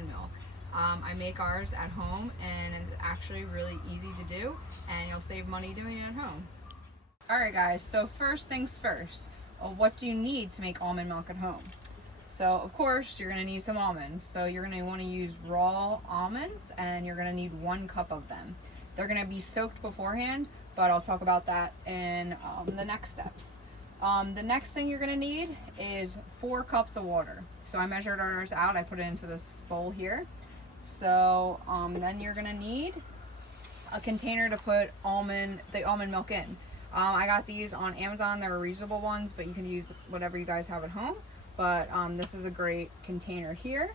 almond milk. I make ours at home and it's actually really easy to do, and you'll save money doing it at home. Alright guys, so first things first, what do you need to make almond milk at home? So of course you're going to need some almonds. So you're going to want to use raw almonds, and you're going to need 1 cup of them. They're going to be soaked beforehand, but I'll talk about that in the next steps. The next thing you're going to need is 4 cups of water. So I measured ours out, I put it into this bowl here. So then you're going to need a container to put the almond milk in. I got these on Amazon. They're reusable ones, but you can use whatever you guys have at home. But this is a great container here.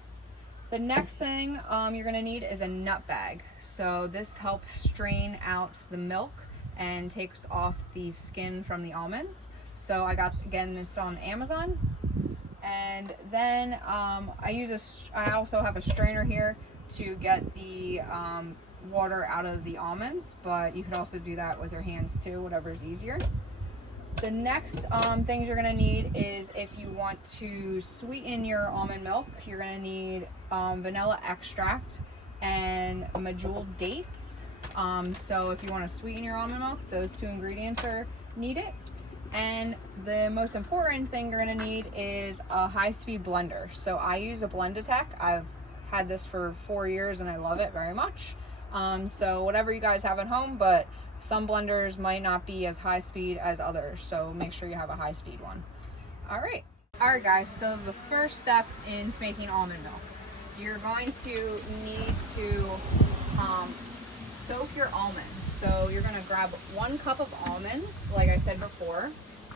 The next thing you're going to need is a nut bag. So this helps strain out the milk and takes off the skin from the almonds. So I got, again, this on Amazon. And then I also have a strainer here to get the water out of the almonds, but you could also do that with your hands too, whatever's easier. The next things you're going to need is, if you want to sweeten your almond milk, you're going to need vanilla extract and medjool dates. So if you want to sweeten your almond milk, those 2 ingredients are needed. And the most important thing you're going to need is a high-speed blender. So I use a Blendtec. I've had this for 4 years and I love it very much. So whatever you guys have at home, but some blenders might not be as high speed as others, so make sure you have a high speed one. Alright guys, so the first step into making almond milk, you're going to need to soak your almonds. So you're going to grab 1 cup of almonds, like I said before,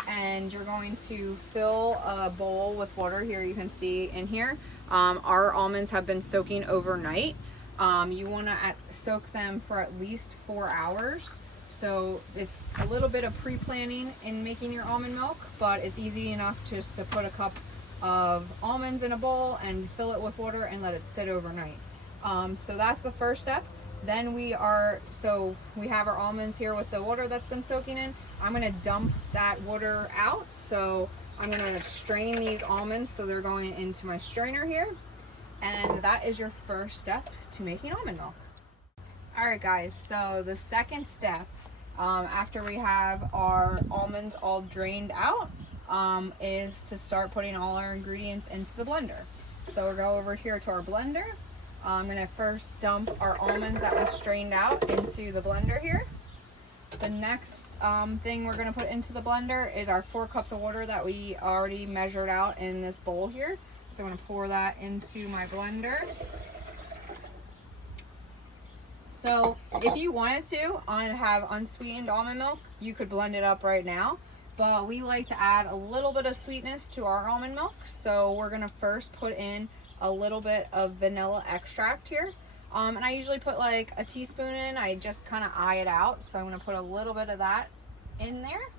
and you're going to fill a bowl with water. Here you can see in here, our almonds have been soaking overnight. You want to soak them for at least 4 hours. So it's a little bit of pre-planning in making your almond milk, but it's easy enough just to put a cup of almonds in a bowl and fill it with water and let it sit overnight. So that's the first step. Then we have our almonds here with the water that's been soaking in. I'm going to dump that water out. So I'm going to strain these almonds so they're going into my strainer here. And that is your first step to making almond milk. Alright guys, so the second step, after we have our almonds all drained out, is to start putting all our ingredients into the blender. So we'll go over here to our blender. I'm going to first dump our almonds that we strained out into the blender here. The next thing we're going to put into the blender is our 4 cups of water that we already measured out in this bowl here. So I'm going to pour that into my blender. So if you wanted to have unsweetened almond milk, you could blend it up right now. But we like to add a little bit of sweetness to our almond milk. So we're going to first put in a little bit of vanilla extract here. And I usually put like a teaspoon in. I just kind of eye it out. So I'm going to put a little bit of that in there.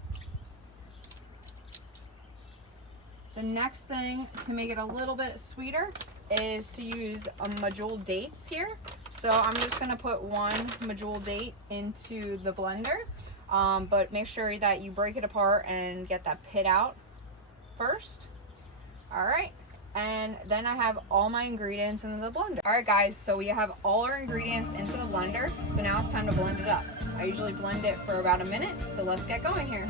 The next thing to make it a little bit sweeter is to use a medjool dates here. So I'm just going to put 1 medjool date into the blender, but make sure that you break it apart and get that pit out first. Alright, and then I have all my ingredients in the blender. Alright guys, so we have all our ingredients into the blender, so now it's time to blend it up. I usually blend it for about a minute, so let's get going here.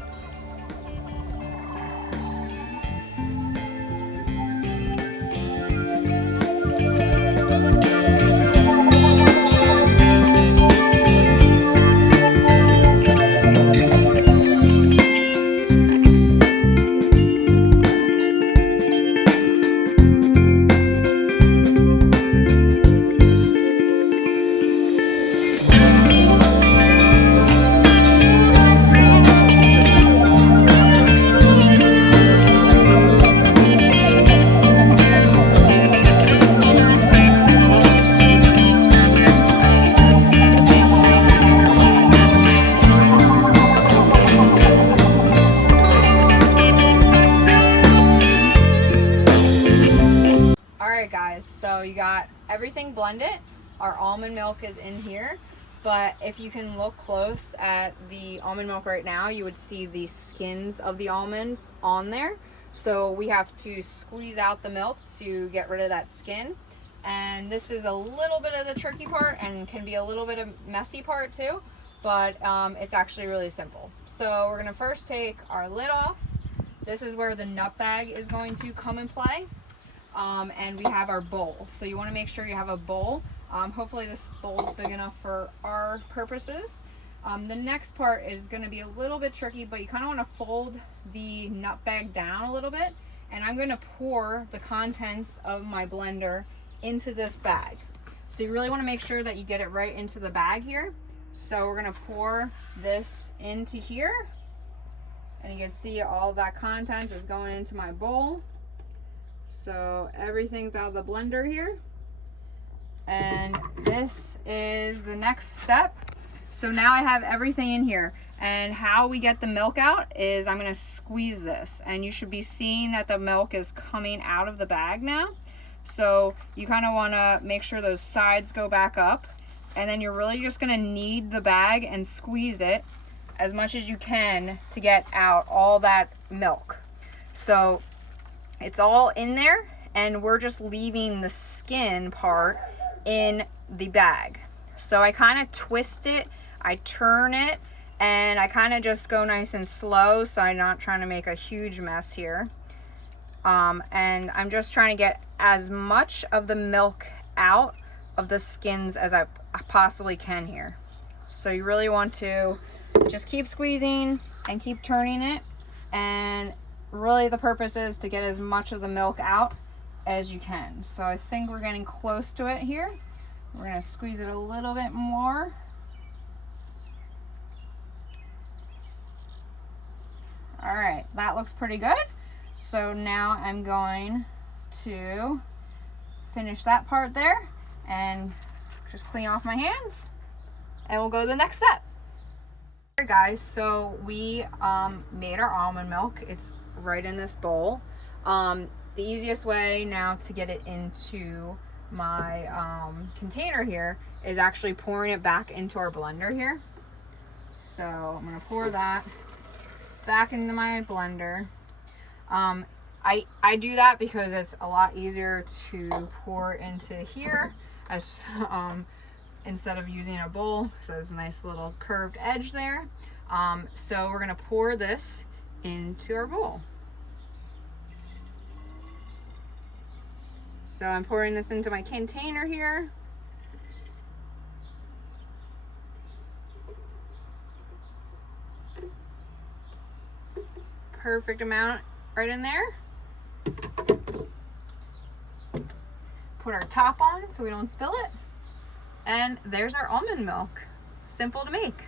Alright guys, so you got everything blended. Our almond milk is in here, but if you can look close at the almond milk right now, you would see the skins of the almonds on there. So we have to squeeze out the milk to get rid of that skin. And this is a little bit of the tricky part and can be a little bit of messy part too, but it's actually really simple. So we're gonna first take our lid off. This is where the nut bag is going to come in play. And we have our bowl. So you wanna make sure you have a bowl. Hopefully this bowl is big enough for our purposes. The next part is going to be a little bit tricky, but you kind of want to fold the nut bag down a little bit, and I'm going to pour the contents of my blender into this bag. So you really want to make sure that you get it right into the bag here. So we're going to pour this into here, and you can see all that contents is going into my bowl. So everything's out of the blender here, and this is the next step. So now I have everything in here, and how we get the milk out is I'm going to squeeze this, and you should be seeing that the milk is coming out of the bag now. So you kind of want to make sure those sides go back up, and then you're really just going to knead the bag and squeeze it as much as you can to get out all that milk. So it's all in there, and we're just leaving the skin part in the bag. So I kind of twist it, I turn it, and I kind of just go nice and slow, so I'm not trying to make a huge mess here. And I'm just trying to get as much of the milk out of the skins as I possibly can here. So you really want to just keep squeezing and keep turning it, and really the purpose is to get as much of the milk out as you can. So I think we're getting close to it here. We're going to squeeze it a little bit more. All right, that looks pretty good. So now I'm going to finish that part there and just clean off my hands, and we'll go to the next step. All right guys, so we made our almond milk. It's right in this bowl. The easiest way now to get it into my container here is actually pouring it back into our blender here. So I'm going to pour that back into my blender. I do that because it's a lot easier to pour into here as instead of using a bowl, so there's a nice little curved edge there. So we're going to pour this into our bowl. So I'm pouring this into my container here. Perfect amount right in there. Put our top on so we don't spill it. And there's our almond milk. Simple to make.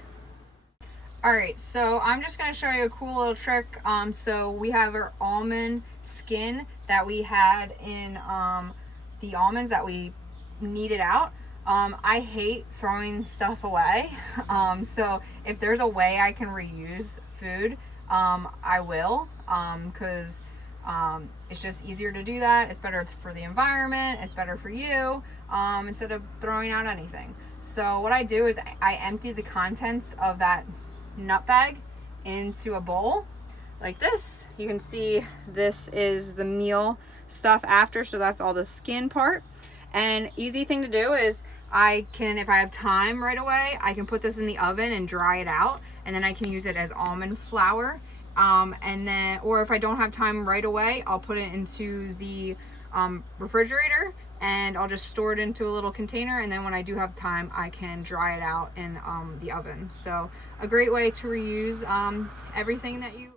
All right, so I'm just gonna show you a cool little trick. So we have our almond skin that we had in the almonds that we kneaded out. I hate throwing stuff away. So if there's a way I can reuse food, I will, because it's just easier to do that. It's better for the environment, it's better for you, instead of throwing out anything. So what I do is I empty the contents of that nut bag into a bowl like this. You can see this is the meal stuff after, so that's all the skin part. And easy thing to do is I can, if I have time right away, I can put this in the oven and dry it out, and then I can use it as almond flour. And then, or if I don't have time right away, I'll put it into the refrigerator, and I'll just store it into a little container, and then when I do have time, I can dry it out in the oven. So a great way to reuse everything that you